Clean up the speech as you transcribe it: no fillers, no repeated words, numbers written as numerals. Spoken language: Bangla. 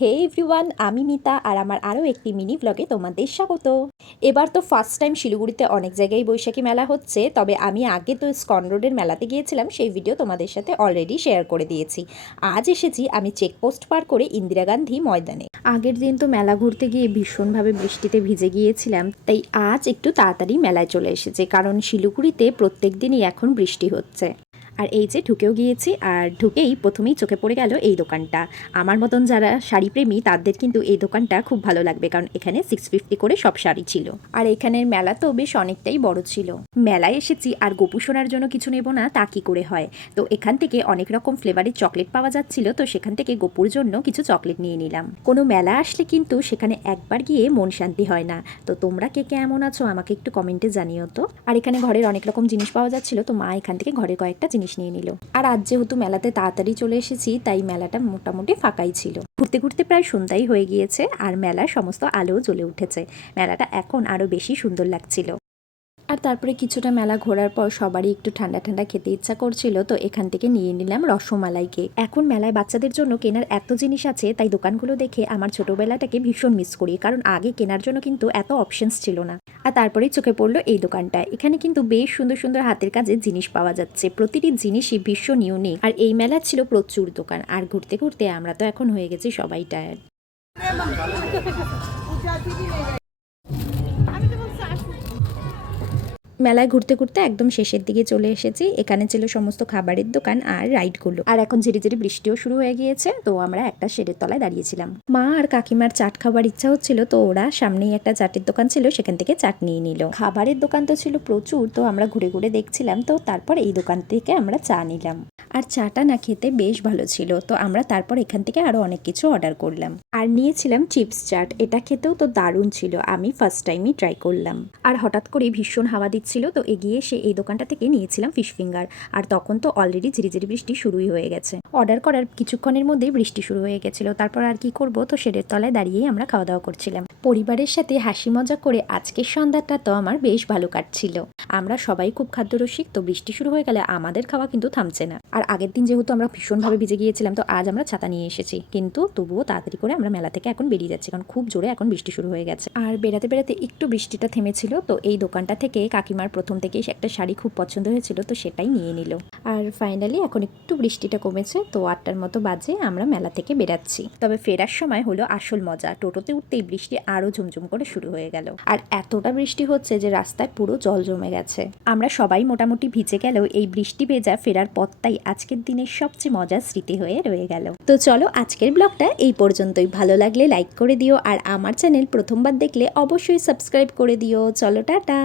হে এভরিওয়ান, আমি মিতা আর আমার আরও একটি মিনি ব্লগে তোমাদের স্বাগত। এবার তো ফার্স্ট টাইম শিলিগুড়িতে অনেক জায়গায় বৈশাখী মেলা হচ্ছে, তবে আমি আগে তো স্কন রোডের মেলাতে গিয়েছিলাম, সেই ভিডিও তোমাদের সাথে অলরেডি শেয়ার করে দিয়েছি। আজ এসেছি আমি চেকপোস্ট পার করে ইন্দিরা গান্ধী ময়দানে। আগের দিন তো মেলা ঘুরতে গিয়ে ভীষণভাবে বৃষ্টিতে ভিজে গিয়েছিলাম, তাই আজ একটু তাড়াতাড়ি মেলায় চলে এসেছে, কারণ শিলিগুড়িতে প্রত্যেক দিনই এখন বৃষ্টি হচ্ছে। আর এই যে ঢুকেও গিয়েছি, আর ঢুকেই প্রথমেই চোখে পড়ে গেল এই দোকানটা। আমার মতন যারা শাড়িপ্রেমী তাদের কিন্তু এই দোকানটা খুব ভালো লাগবে, কারণ এখানে 650 করে সব শাড়ি ছিল। আর এখানের মেলা তো বেশ অনেকটাই বড় ছিল। মেলায় এসেছি আর গোপু সোনার জন্য কিছু নেব না তা কি করে হয়। তো এখান থেকে অনেক রকম ফ্লেভারের চকলেট পাওয়া যাচ্ছিল, তো সেখান থেকে গোপুর জন্য কিছু চকলেট নিয়ে নিলাম। কোনো মেলা আসলে কিন্তু সেখানে একবার গিয়ে মন শান্তি হয় না। তো তোমরা কে কেমন আছো আমাকে একটু কমেন্টে জানিও তো। আর এখানে ঘরের অনেক রকম জিনিস পাওয়া যাচ্ছিল, তো মা এখান থেকে ঘরের কয়েকটা জিনিস নিয়ে নিল। আর আজ যেহেতু মেলাতে তাড়াতাড়ি চলে এসেছি, তাই মেলাটা মোটামুটি ফাঁকাই ছিল। ঘুরতে ঘুরতে প্রায় সন্ধ্যাই হয়ে গিয়েছে, আর মেলার সমস্ত আলোও জ্বলে উঠেছে। মেলাটা এখন আরো বেশি সুন্দর লাগছিল। আর তারপরে কিছুটা মেলা ঘোরার পর সবারই একটু ঠান্ডা ঠান্ডা খেতে ইচ্ছা করছিল, তো এখান থেকে নিয়ে নিলাম রসমালাই কেক। এখন মেলায় বাচ্চাদের জন্য কেনার এত জিনিস আছে, তাই দোকানগুলো দেখে আমার ছোটবেলাটাকে ভীষণ মিস করি, কারণ আগে কেনার জন্য কিন্তু এত অপশনস ছিল না। আর তারপরেই চোখে পড়লো এই দোকানটা। এখানে কিন্তু বেশ সুন্দর সুন্দর হাতের কাজের জিনিস পাওয়া যাচ্ছে, প্রতিটি জিনিসই ভীষণ ইউনিক। আর এই মেলার ছিল প্রচুর দোকান, আর ঘুরতে ঘুরতে আমরা তো এখন হয়ে গেছি সবাই টায়ার্ড। মেলায় ঘুরতে ঘুরতে একদম শেষের দিকে চলে এসেছি। এখানে ছিল সমস্ত খাবারের দোকান আর রাইডগুলো। আর এখন ঝিরি ঝিরি বৃষ্টিও শুরু হয়ে গিয়েছে, তো আমরা একটা শেডের তলায় দাঁড়িয়েছিলাম। মা আর কাকিমার চাট খাবার ইচ্ছা হচ্ছিল, তো ওরা সামনেই একটা চাটের দোকান ছিল, সেখান থেকে চাট নিয়ে নিল। খাবারের দোকান তো ছিল প্রচুর, তো আমরা ঘুরে ঘুরে দেখছিলাম। তো তারপর এই দোকান থেকে আমরা চা নিলাম, আর চাটা না খেতে বেশ ভালো ছিল। তো আমরা তারপর এখান থেকে আরো অনেক কিছু অর্ডার করলাম, আর নিয়েছিলাম চিপস চাট। এটা খেতেও তো দারুণ ছিল, আমি ফার্স্ট টাইমই ট্রাই করলাম। আর হঠাৎ করে ভীষণ হাওয়া দিচ্ছিল, তো এগিয়ে এসে এই দোকানটা থেকে নিয়েছিলাম ফিশ ফিঙ্গার। আর তখন তো অলরেডি ঝিরিঝিরি বৃষ্টি শুরুই হয়ে গেছে। অর্ডার করার কিছুক্ষণের মধ্যেই বৃষ্টি শুরু হয়ে গেছিল। তারপর আর কি করব, তো শেডের তলায় দাঁড়িয়েই আমরা খাওয়া দাওয়া করছিলাম পরিবারের সাথে হাসি মজা করে। আজকের সন্ধ্যাটা তো আমার বেশ ভালো কাটছিল। আমরা সবাই খুব খাদ্যরসিক, তো বৃষ্টি শুরু হয়ে গেলে আমাদের খাওয়া কিন্তু থামছে না। আর আগের দিন যেহেতু আমরা ভীষণভাবে ভিজে গিয়েছিলাম, তো আজ আমরা ছাতা নিয়ে এসেছি, কিন্তু তবুও তাড়াতাড়ি করে আমরা মেলা থেকে এখন বেরিয়ে যাচ্ছি, কারণ খুব জোরে এখন বৃষ্টি শুরু হয়ে গেছে। আর বেড়াতে বেড়াতে একটু বৃষ্টিটা থেমেছিল, তো এই দোকানটা থেকে কাকিমার প্রথম থেকেই একটা শাড়ি খুব পছন্দ হয়েছিল, তো সেটাই নিয়ে নিল। আর ফাইনালি এখন একটু বৃষ্টিটা কমেছে, তো 8টার মতো বাজে আমরা মেলা থেকে বেরাচ্ছি। তবে ফেরার সময় হলো আসল মজা। টোটোতে উঠতেই বৃষ্টি আরো ঝুমঝুম করে শুরু হয়ে গেল, আর এতটা বৃষ্টি হচ্ছে যে রাস্তায় পুরো জল জমে গেছে। আমরা সবাই মোটামুটি ভিজে গেলেও এই বৃষ্টি ভেজা ফেরার পথটাই আজকের দিনের সবচেয়ে মজার স্মৃতি হয়ে রয়ে গেল। তো চলো আজকের ব্লগটা এই পর্যন্তই। ভালো লাগলে লাইক করে দিও, আর আমার চ্যানেল প্রথমবার দেখলে অবশ্যই সাবস্ক্রাইব করে দিও। চলো টাটা।